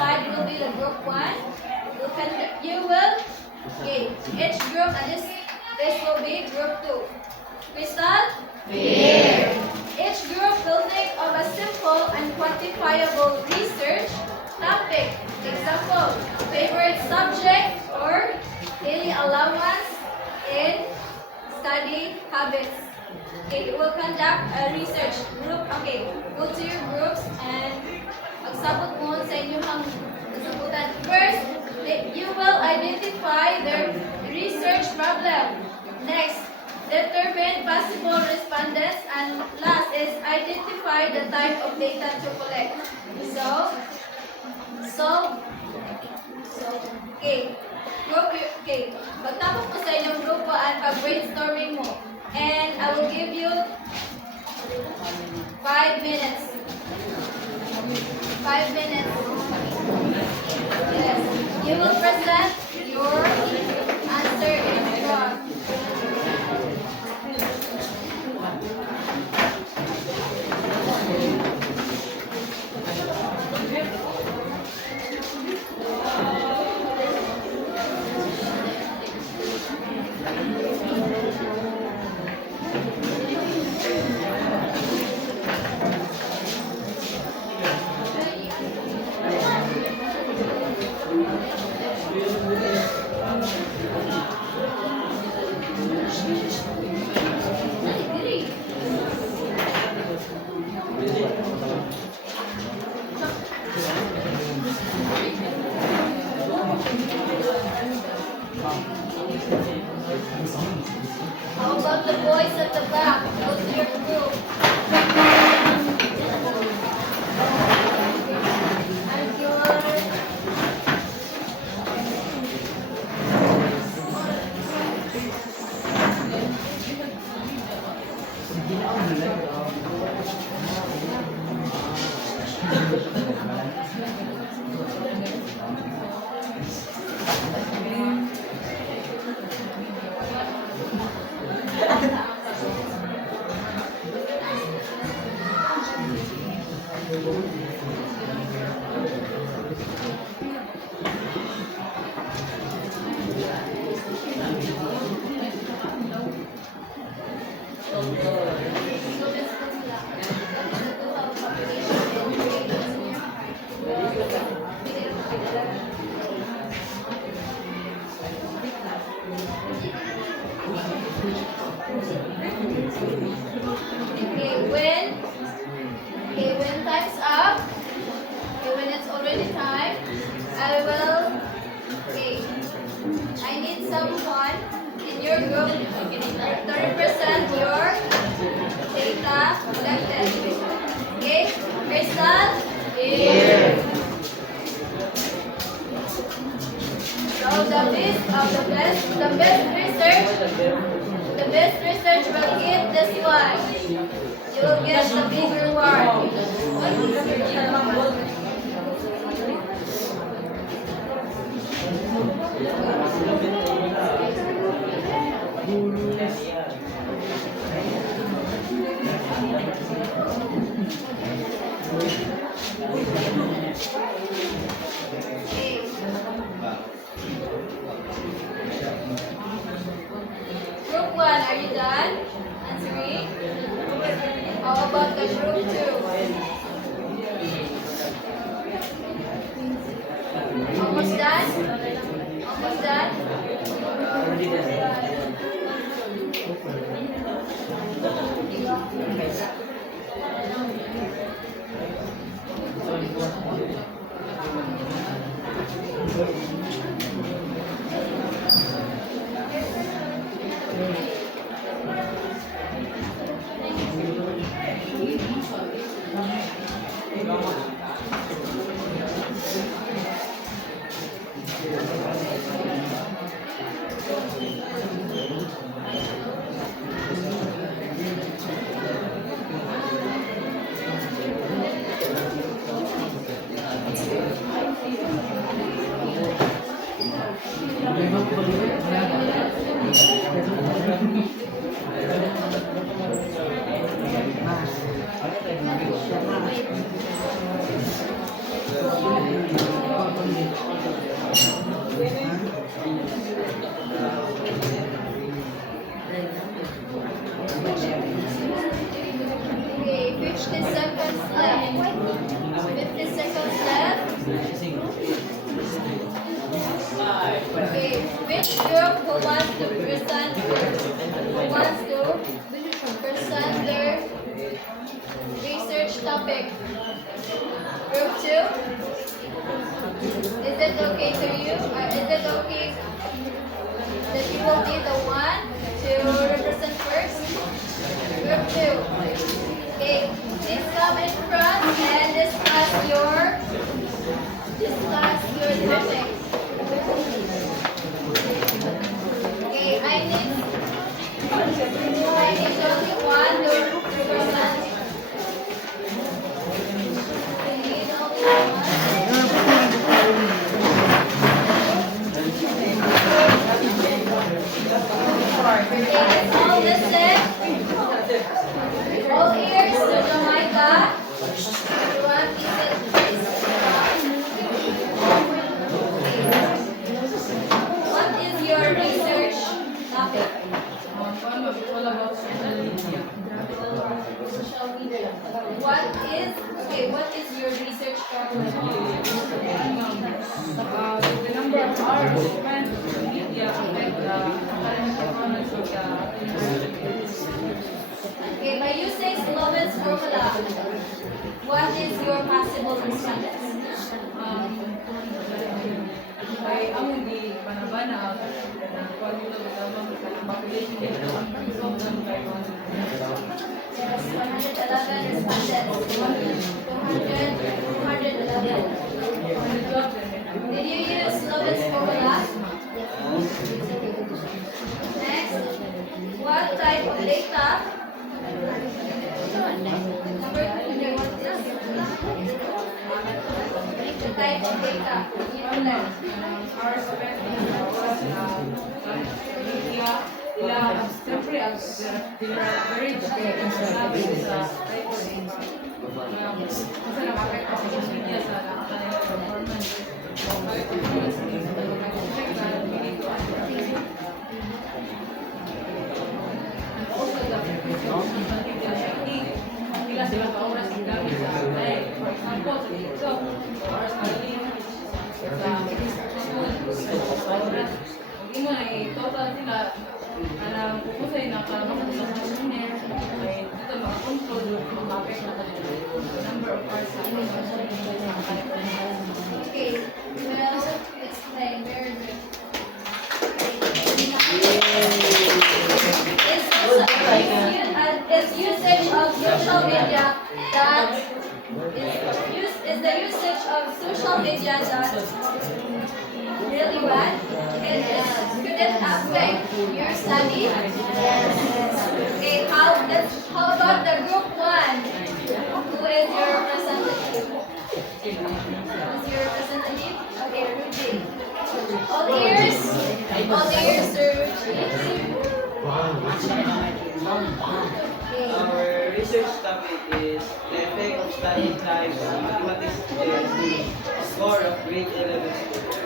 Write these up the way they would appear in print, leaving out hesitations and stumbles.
side will be the group 1. You will, okay, each group, and this will be group 2. Crystal? Here. Each group will think of a simple and quantifiable research topic. Example, favorite subject or daily allowance in study habits. Okay, you will conduct a research group. Okay, go to your groups and magsabot mo sa inyong kasabutan. First, you will identify the research problem. Next, determine possible respondents, and last is identify the type of data to collect. Okay. Okay. Pagtapos mo sa inyong grupo at pag-brainstorming mo, and I will give you 5 minutes. 5 minutes. Yes. You will present your answer in front. How about the boys at the back? Go to your group. And when time's up, when it's already time, I need someone in your group to represent your data collected. Okay, Crystal? Here. So the best research will get this one. You will get the big reward. Group 1, are you done answering? How about the group 2? Almost done? Almost done? topic? Group 2? Is it okay to you? Is it okay that you will be the one to represent first? Group 2. Okay, please come in front and discuss your topic. Okay, I need only one to represent. I need only one. Okay, let's all listen. All ears to Jamaica. Everyone, please. What is your research topic? Social media. What is your research topic? The number of hours spent on media affect the academic performance of the university. Okay, by using Sloven's formula, what is your possible respondents? Ay ang hindi panabana na kuwan nito bitamang population nito ang sobrang kayo. Yes, 111 respondents. 211. Did you use Sloven's formula? Next, what type of data? Number 2, what is the type of data? You learn. Hours spent on media siyempre ang dinarage kaya sinabi sa type of data. Kasi nakapekto sa social media sa academic performance. Sila sila ka-oras gamit sa live. For example, sa TikTok, oras na rin sa oras. Hindi mo total sila alam pupusay na kalamang sa seminar ay dito makakontrol makapek na the number of hours sa Okay, well, explain. Very good. Is usage of social media that is the usage of social media that really bad? Could it affect your study? Yes. Okay, how about the group 1? Who is your representative? Who's your representative? Okay, Rudy. All ears, Sir Rudy. Our research topic is the effect of study time on mathematics test score of grade 11 students.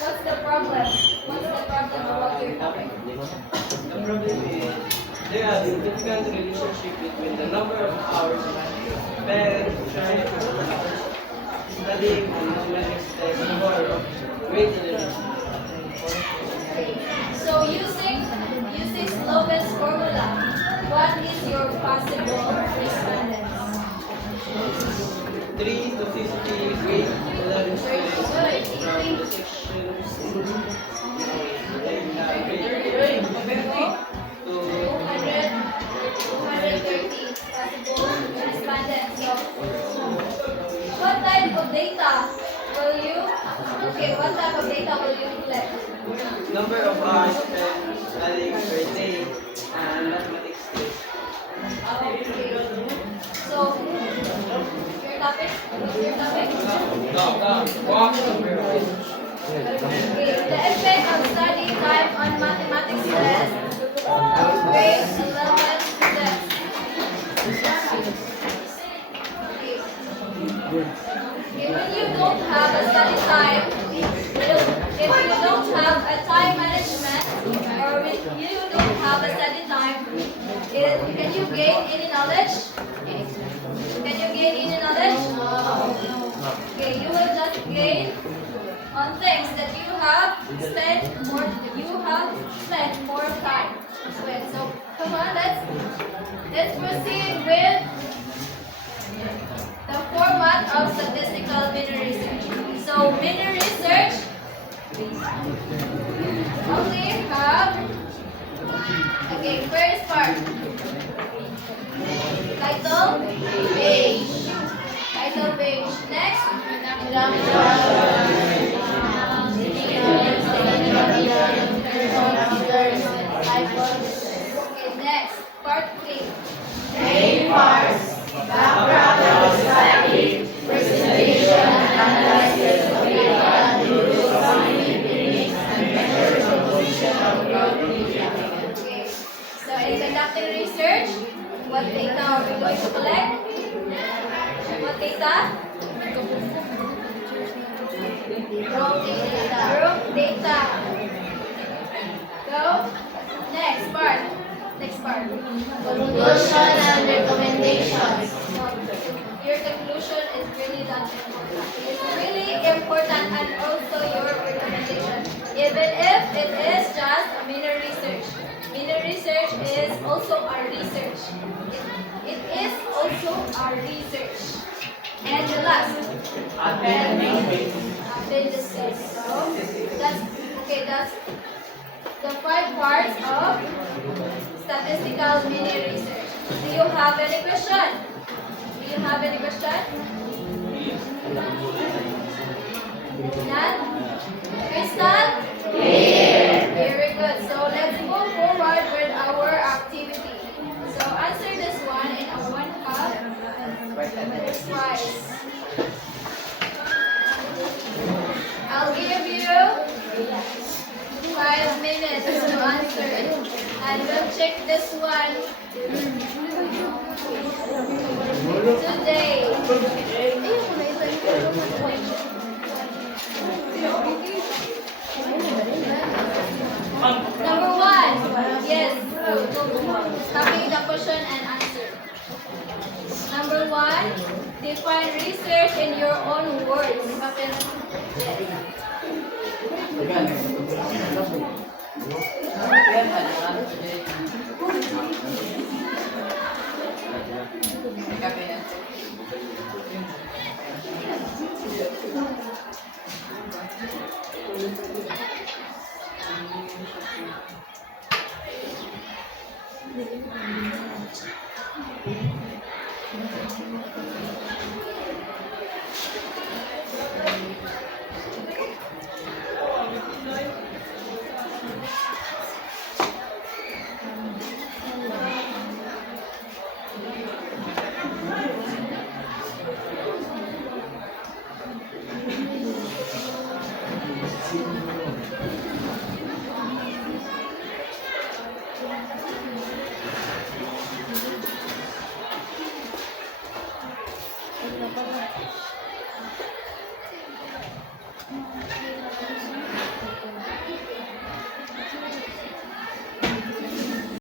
What's the problem? What's the problem about your topic? The problem is there are significant relationship between the number of hours spent studying on mathematics test score of grade 11. So using Sloven's formula, what is your possible respondents? 3 to 50 grade 11 students from the section grade 200, to 230 possible respondents. So, what type of data will you? Okay, what type of data will you collect? number of hours spent studying per day and mathematics test. Okay. So, your topic? What's your topic? Okay, the effect of study time on mathematics test of grade 11 students. Okay, when you don't have a study time, if you don't have a time management, or if you don't have a study time, can you gain any knowledge? Can you gain any knowledge? Okay, you will just gain on things that you have spent more time with. So come on, let's proceed with the format of statistical mini research. So, mini research, okay, first part. Title, page. Title page. Next, okay, next, part 3. Okay. So in conducting research, what data are we going to collect? What data? Group data. Go. Next part. Conclusion and recommendations. Your conclusion is really that important. It's really important, and also your recommendation. Even if it is just a mini research. Mini research is also a research. It is also a research. And the last, appendices. So that's the 5 parts of statistical mini research. Do you have any question? None? Crystal? Very good. So let's move forward with our activity. So answer this one in a 1/2 minutes wise. I'll give you 5 minutes to answer it. And we'll check this one today. Number 1. Yes. Copy the question and answer. Number 1. Define research in your own words.